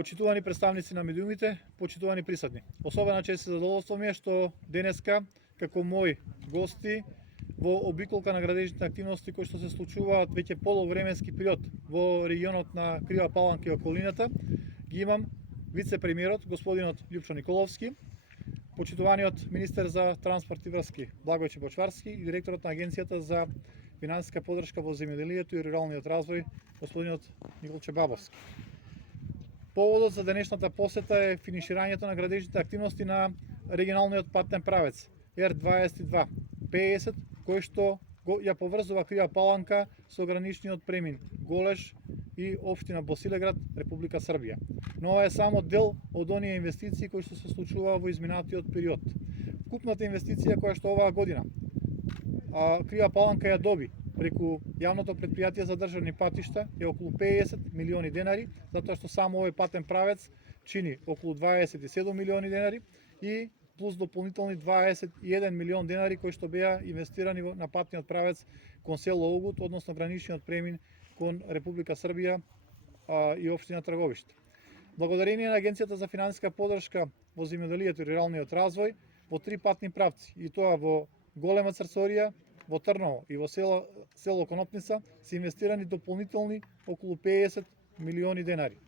Почитувани представници на медиумите, почитувани присутни. Особена чест и задоволство ми е што денеска како мои гости во обиколка на градежните активности кои што се случуваат веќе полувременски период во регионот на Крива Паланка и околината, ги имам вице-премиерот господинот Љупчо Николовски, почитуваниот министер за транспорт и врски Благојче Бочварски и директорот на Агенцијата за финансиска подршка во земјоделието и руралниот развој господинот Николче Бабовски. Поводот за денешната посета е финиширањето на градежните активности на регионалниот патен правец R22 50, кој што ја поврзува Крива Паланка со граничниот премин Голеш и општина Босилеград, Република Србија. Но ова е само дел од оние инвестиции кои што се случува во изминатиот период. Вкупната инвестиција која што оваа година Крива Паланка ја доби преку јавното претпријатие за државни патишта е околу 50 милиони денари, затоа што само овој патен правец чини околу 27 милиони денари и плюс дополнителни 21 милион денари кои што беа инвестирани на патниот правец кон село Огут, односно граничниот премин кон Република Србија и општина Трговиште. Благодарение на Агенцијата за финансиска подршка во земјоделието и руралниот развој во три патни правци, и тоа во Голема Црцорија, во Трново и во село Конопница се инвестирани дополнителни околу 50 милиони денари.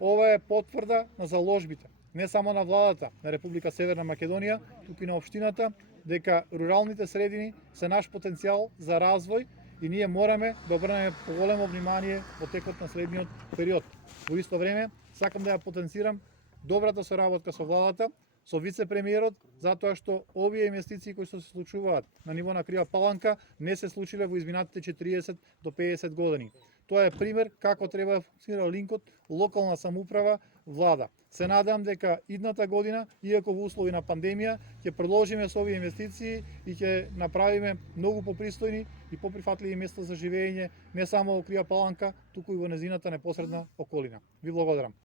Ова е потврда на заложбите не само на владата на Република Северна Македонија, туку и на општината, дека руралните средини се наш потенцијал за развој и ние мораме да обрнеме поголемо внимание во текот на следниот период. Во исто време, сакам да ја потенцирам добрата соработка со владата, со вице-премиерот, затоа што овие инвестиции кои што се случуваат на ниво на Крива Паланка не се случиле во изминатите 40 до 50 години. Тоа е пример како треба да функционира линкот локална самоуправа влада. Се надам дека идната година, иако во услови на пандемија, ќе продолжиме со овие инвестиции и ќе направиме многу попристојни и поприфатливи места за живење не само во Крива Паланка, туку и во незината непосредна околина. Ви благодарам.